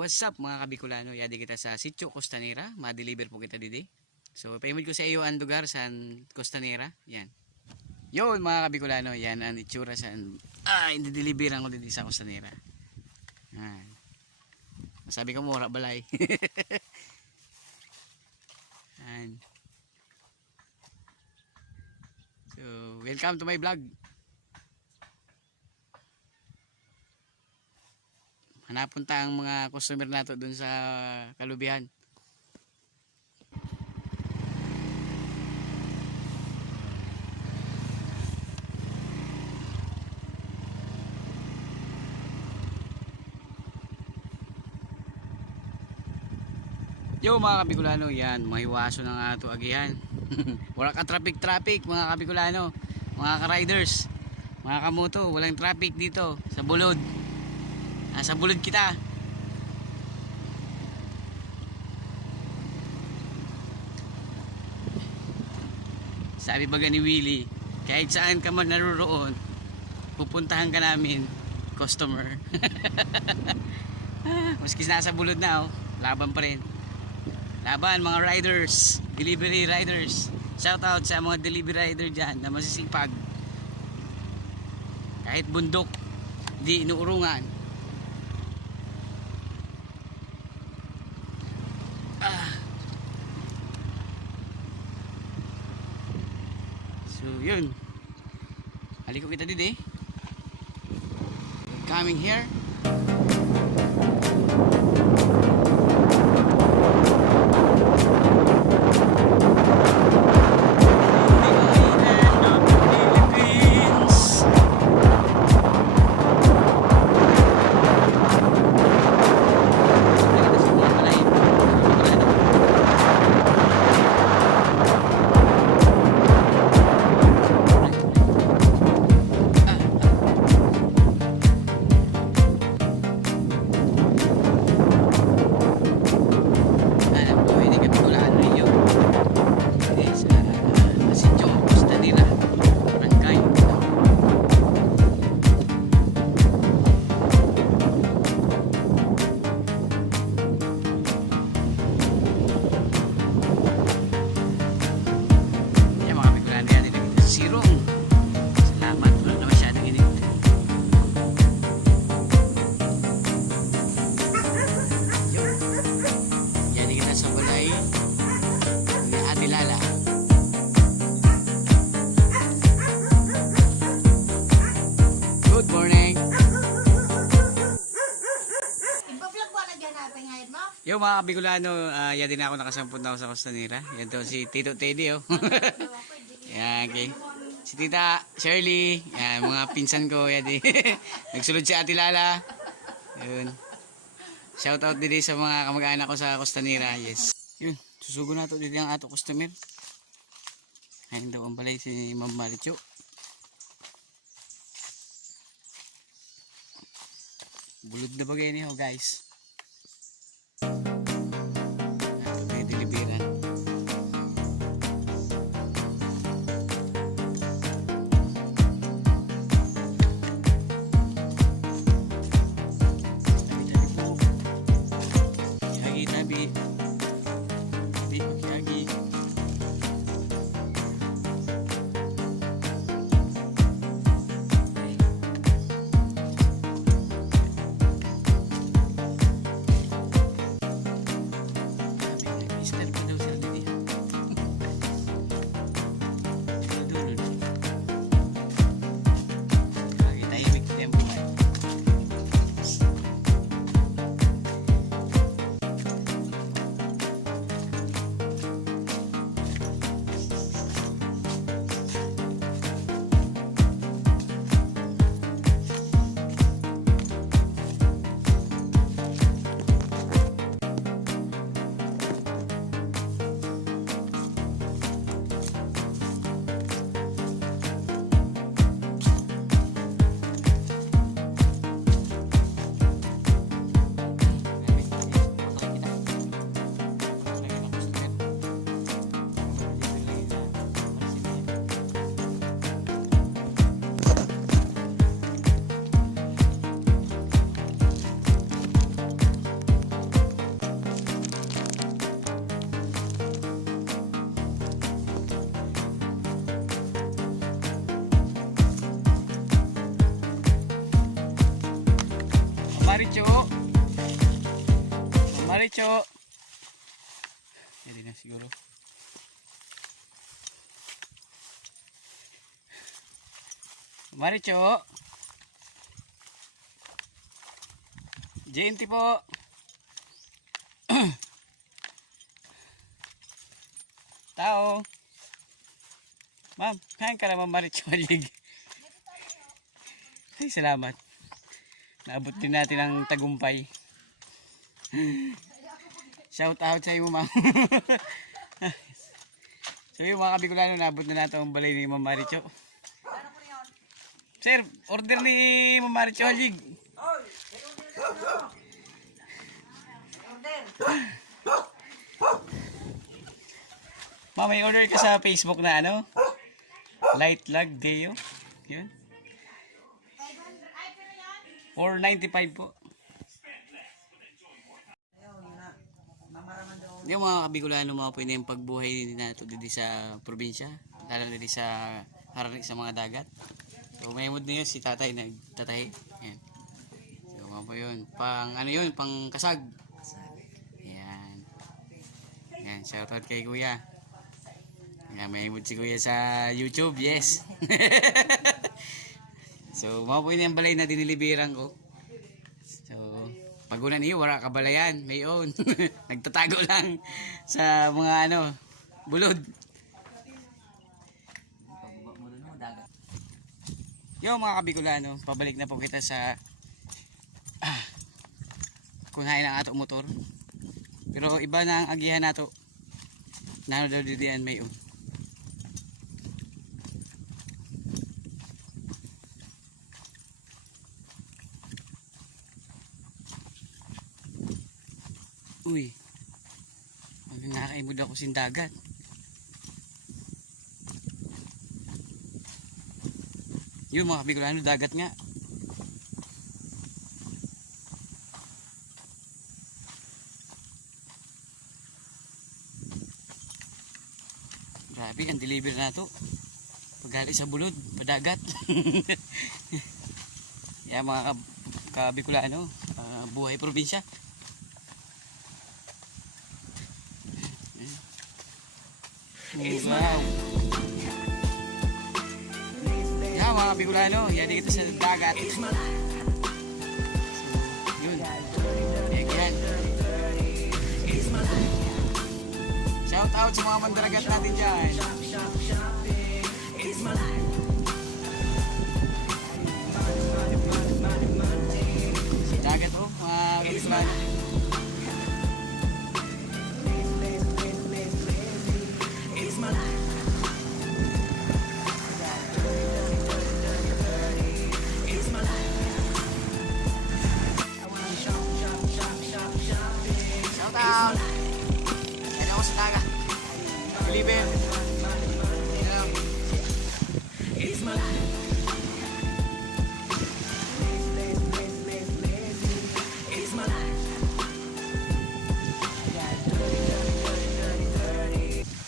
what's up mga Kabicolano? Yadi kita sa Sitio Costanera, ma-deliver po kita didi. So, paimod ko sa iyo ang lugar sa Costanera. Yan. Yon mga Kabicolano, yan ang itsura sa i-deliveran ko didi sa Costanera. Yan. Masabi ka mura balay. Yan. So, welcome to my vlog. Hanapunta ang mga customer nato dun sa Kalubihan. Yo mga Kabicolano, yan, mahiwaso ng ato agihan. Wala ka traffic mga Kabicolano, mga ka-riders, mga kamoto, walang traffic dito sa Bulod. Nasa Bulod kita. Sabi baga ni Willie, kahit saan ka man naroon, pupuntahan ka namin, customer. Maski nasa Bulod na, laban pa rin. Laban mga riders, delivery riders. Shout out sa mga delivery rider dyan na masisipag. Kahit bundok, di inuurungan. So yun, haliko kita dito coming here. Good morning. Yo mga Kabicolano, yan din ako nakasampun na ako sa Costanera. Yan to si Tito Teddy Yan, okay. Si Tita Shirley, yan mga pinsan ko yan din. Nagsulod si Ate Lala. Yun. Shout out din sa mga kamag-anak ko sa Costanera. Yes. Yun, susugo na to din ang ato customer. Ayun daw ang balay si Ma'am Malicho. Bulod na bagay niyo guys. Ito may deliveran. Tabi-tabi po. Tabi-tabi. Tabi-tabi. Maricho. Hindi na siguro. Maricho. JNT po. Tao. Ma'am, kain ka naman Maricho. Ay, salamat. Naabot din natin ang tagumpay. Shout out sa iyo, ma'am. So yung mga Bicolano, naabot na natin ang balay ni Ma'am Maricho. Sir, order ni Ma'am Maricho Halig. Ma'am, may order ka sa Facebook na ano? Light lag Deo. Yun. 495 po. Yung mga Bicolano, mga pwede yung pagbuhay nato dito sa probinsya, lalo na dito sa harani sa mga dagat. So may mood na yun si tatay nagtatay. Yan. So mga po yun, pang ano yun, pang kasag. Yan. Yan, shoutout kay kuya. Yan, may mood si kuya sa YouTube, yes. So mga po yun yung balay na dinilibiran ko. So pagunan niyo, wala kabalayan, may own. Nagtatago lang sa mga ano, bulod. Yo mga Bicolano, pabalik na po kita sa kunain ang ato motor. Pero iba na ang agihan nato. Nano daw dito yan may own. Uy, nakakaimod ako sin dagat. Yun mga Bicolano, dagat nga. Grabe, ang deliver na to. Paggali sa bulod, padagat. Yan mga Bicolano, buhay probinsya. Wow. Yan mga Bicolano, yan dito sa dagat. So, yun. Yan. Shout out sa mga mandaragat natin dyan. Sa dagat oh, mga Bicolano. Shoutout! Yan ako sa dagat. Deliver.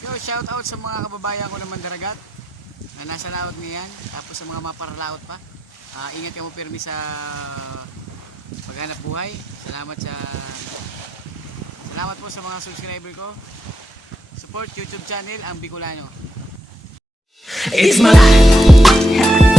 Yo, shoutout sa mga kababayan ko ng Mandaragat na nasa laot niyan. Tapos sa mga maparalaot pa. Ingat kayo pirmi sa paghanap buhay. Salamat po sa mga subscriber ko. Support YouTube channel ang Bicolano. It's my life.